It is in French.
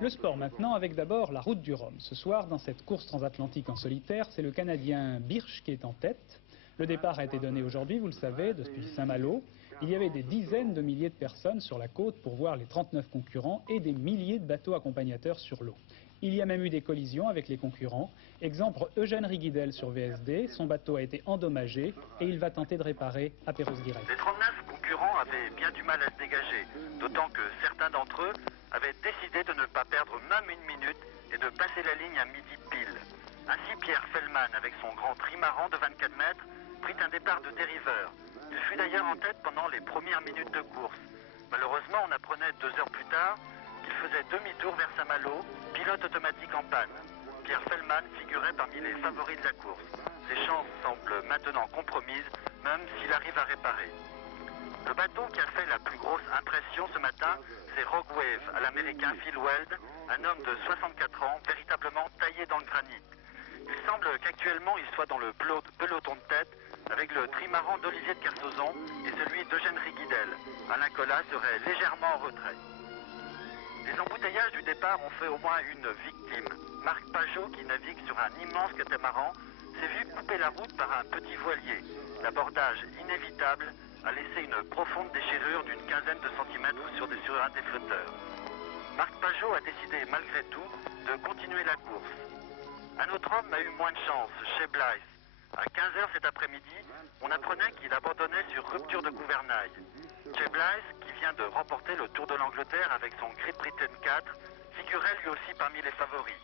Le sport maintenant avec d'abord la route du Rhum. Ce soir, dans cette course transatlantique en solitaire, c'est le Canadien Birch qui est en tête. Le départ a été donné aujourd'hui, vous le savez, depuis Saint-Malo. Il y avait des dizaines de milliers de personnes sur la côte pour voir les 39 concurrents et des milliers de bateaux accompagnateurs sur l'eau. Il y a même eu des collisions avec les concurrents. Exemple, Eugène Riguidel sur VSD, son bateau a été endommagé et il va tenter de réparer à Perros-Guirec. Les 39 concurrents avaient bien du mal à se dégager, d'autant que certains d'entre eux avaient décidé de ne pas perdre même une minute et de passer la ligne à midi pile. Ainsi, Pierre Fellman, avec son grand trimaran de 24 mètres, prit un départ de dériveur. Il fut d'ailleurs en tête pendant les premières minutes de course. Malheureusement, on apprenait 2 heures plus tard qu'il faisait demi-tour vers Saint-Malo, pilote automatique en panne. Pierre Fellman figurait parmi les favoris de la course. Ses chances semblent maintenant compromises, même s'il arrive à réparer. Le bateau qui a fait la plus grosse impression ce matin, c'est Rogue Wave, à l'américain Phil Weld, un homme de 64 ans, véritablement taillé dans le granit. Il semble qu'actuellement il soit dans le peloton de tête, avec le trimaran d'Olivier de Kersauzon et celui d'Eugène Riguidel. Alain Colas serait légèrement en retrait. Les embouteillages du départ ont fait au moins une victime. Marc Pajot, qui navigue sur un immense catamaran, s'est vu couper la route par un petit voilier. L'abordage inévitable a laissé une profonde déchirure d'une quinzaine de centimètres sur un des flotteurs. Marc Pajot a décidé malgré tout de continuer la course. Un autre homme a eu moins de chance, Shea Blythe. À 15 h cet après-midi, on apprenait qu'il abandonnait sur rupture de gouvernail. Shea Blythe, qui vient de remporter le Tour de l'Angleterre avec son Great Britain 4, figurait lui aussi parmi les favoris.